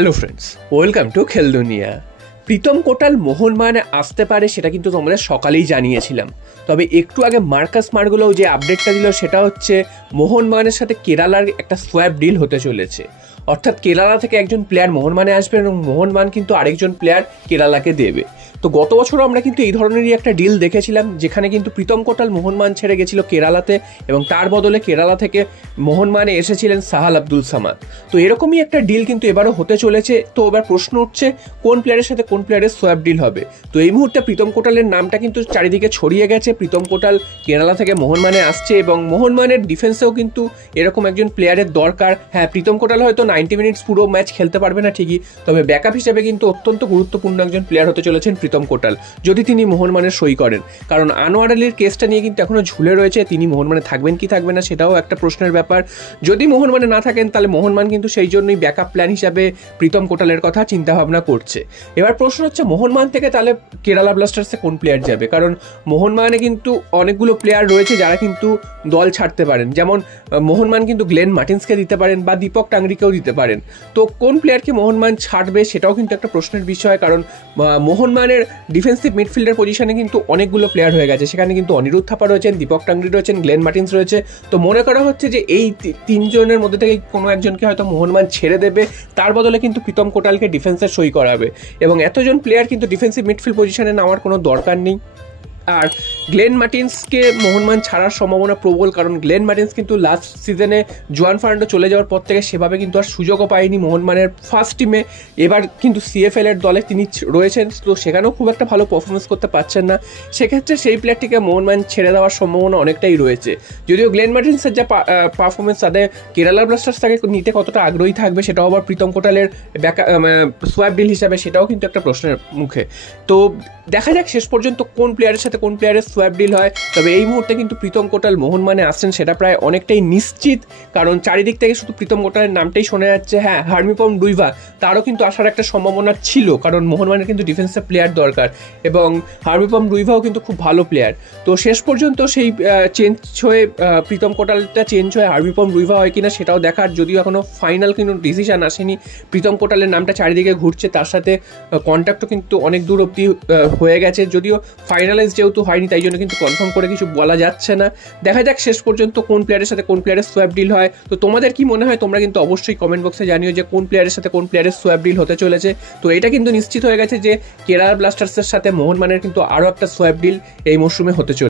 Hello friends, welcome to খেল দুনিয়া। প্রীতম কোটাল মোহনবাগানে আসতে পারে সেটা কিন্তু তোমরা সকালেই জানিয়েছিলাম। তবে একটু আগে মার্কাস মার্গুলো যে আপডেটটা দিল সেটা হচ্ছে মোহনবাগানের সাথে কেরালার একটা সোয়াপ ডিল হতে চলেছে। অর্থাৎ কেরালা থেকে একজন প্লেয়ার মোহনবাগানে আসবে এবং মোহনবাগান কিন্তু আরেকজন প্লেয়ার কেরালাকে দেবে। তো গত বছরও আমরা কিন্তু এই ধরনেরই একটা ডিল দেখেছিলাম, যেখানে কিন্তু প্রীতম কোটাল মোহনবাগান ছেড়ে গেছিল কেরালাতে এবং তার বদলে কেরালা থেকে মোহনবাগানে এসেছিলেন সাহাল আব্দুল সামাদ। তো এরকমই একটা ডিল কিন্তু এবারও হতে চলেছে। তো এবার প্রশ্ন উঠছে কোন প্লেয়ারের সাথে কোন প্লেয়ারের সোয়াপ ডিল হবে। তো এই মুহূর্তে প্রীতম কোটালের নামটা কিন্তু চারিদিকে ছড়িয়ে গেছে। প্রীতম কোটাল কেরালা থেকে মোহনবাগানে আসছে এবং মোহনবাগানের ডিফেন্সেও কিন্তু এরকম একজন প্লেয়ারের দরকার। হ্যাঁ, প্রীতম কোটাল হয়তো 90 মিনিটস পুরো ম্যাচ খেলতে পারবে না ঠিকই, তবে ব্যাকআপ হিসেবে কিন্তু অত্যন্ত গুরুত্বপূর্ণ একজন প্লেয়ার হতে চলেছেন প্রীতম কোটাল, যদি তিনি মোহনবাগানের সই করেন। কারণ আনোয়ার আলীর কেসটা নিয়ে কিন্তু এখনো ঝুলে রয়েছে, তিনি মোহনবাগানে থাকবেন কি থাকবে না সেটাও একটা প্রশ্নের ব্যাপার। যদি মোহনবাগানে না থাকেন তাহলে মোহনবাগান কিন্তু সেই জন্যই ব্যাকআপ প্ল্যান হিসাবে প্রীতম কোটালের কথা চিন্তাভাবনা করছে। এবার প্রশ্ন হচ্ছে মোহনবাগান থেকে তাহলে কেরালা ব্লাস্টার্সে কোন প্লেয়ার যাবে, কারণ মোহনবাগানে কিন্তু অনেকগুলো প্লেয়ার রয়েছে যারা কিন্তু দল ছাড়তে পারেন। যেমন মোহনবাগান কিন্তু গ্লেন মার্টিন্সকে দিতে পারেন বা দীপক টাংরিকেও দিতে পারেন। তো কোন প্লেয়ারকে মোহনবাগান ছাড়বে সেটাও কিন্তু একটা প্রশ্নের বিষয়, কারণ মোহনবাগানের ডিফেন্সিভ মিডফিল্ডার পজিশনে কিন্তু অনেকগুলো প্লেয়ার হয়ে গেছে। সেখানে কিন্তু অনিরুদ্ধ থাপা রয়েছেন, দীপক টাংরি রয়েছেন, গ্লেন মার্টিন্স রয়েছে। তো মনে করা হচ্ছে যে এই তিনজনের মধ্যে থেকে কোনো একজনকে হয়তো মোহনবাগান ছেড়ে দেবে, তার বদলে কিন্তু প্রীতম কোটালকে ডিফেন্সে সই করাবে। এবং এতজন প্লেয়ার কিন্তু ডিফেন্সিভ মিডফিল্ড পজিশনে নেওয়ার কোনো দরকার নেই। আর গ্লেন মার্টিন্সকে মোহনবাগান ছাড়ার সম্ভাবনা প্রবল, কারণ গ্লেন মার্টিন্স কিন্তু লাস্ট সিজনে জোয়ান ফার্নান্ডো চলে যাওয়ার পর থেকে সেভাবে কিন্তু আর সুযোগও পায়নি মোহনবাগানের ফার্স্ট টিমে। এবার কিন্তু সিএফএল এর দলে তিনি রয়েছেন, তো সেখানেও খুব একটা ভালো পারফরমেন্স করতে পারছেন না। সেক্ষেত্রে সেই প্লেয়ারটিকে মোহনবাগান ছেড়ে দেওয়ার সম্ভাবনা অনেকটাই রয়েছে। যদিও গ্লেন মার্টিন্সের যা পারফরমেন্স, তাদের কেরালা ব্লাস্টার্স তাকে নিতে কতটা আগ্রহী থাকবে সেটাও আবার প্রীতম কোটালের সোয়াপ ডিল হিসাবে সেটাও কিন্তু একটা প্রশ্নের মুখে। তো দেখা যাক শেষ পর্যন্ত কোন প্লেয়ারের সাথে কোন প্লেয়ারের সোয়াপ ডিল হয়। তবে এই মুহূর্তে কিন্তু প্রীতম কোটাল মোহনবাগানে আসছেন সেটা প্রায় অনেকটাই নিশ্চিত, কারণ চারিদিক থেকে শুধু প্রীতম কোটালের নামটাই শোনা যাচ্ছে। হ্যাঁ, হার্মিপম ডুইভা তারও কিন্তু আসার একটা সম্ভাবনা ছিল, কারণ মোহনবাগানের কিন্তু ডিফেন্সিভ প্লেয়ার দরকার এবং হার্মিপম ডুইভাও কিন্তু খুব ভালো প্লেয়ার। তো শেষ পর্যন্ত সেই চেঞ্জ হয়ে প্রীতম কোটালটা চেঞ্জ হয়ে হার্মিপম ডুইভা হয় কিনা সেটাও দেখার, যদিও এখনও ফাইনাল কিন্তু ডিসিশন আসেনি। প্রীতম কোটালের নামটা চারিদিকে ঘুরছে, তার সাথে কন্ট্যাক্টও কিন্তু অনেক দূর অব্দি হয়ে গেছে, যদিও ফাইনালাইজ যেহেতু হয়নি তাই জন্য কিন্তু কনফার্ম করে কিছু বলা যাচ্ছে না। দেখা যাক শেষ পর্যন্ত কোন প্লেয়ারের সাথে কোন প্লেয়ারের সোয়াপ ডিল হয়। তো তোমাদের কি মনে হয় তোমরা কিন্তু অবশ্যই কমেন্ট বক্সে জানিও যে কোন প্লেয়ারের সাথে কোন প্লেয়ারের সোয়াপ ডিল হতে চলেছে। তো এটা কিন্তু নিশ্চিত হয়ে গেছে যে কেরালা ব্লাস্টার্সের সাথে মোহনবাগানের কিন্তু আরও একটা সোয়াপ ডিল এই মরশুমে হতে চলেছে।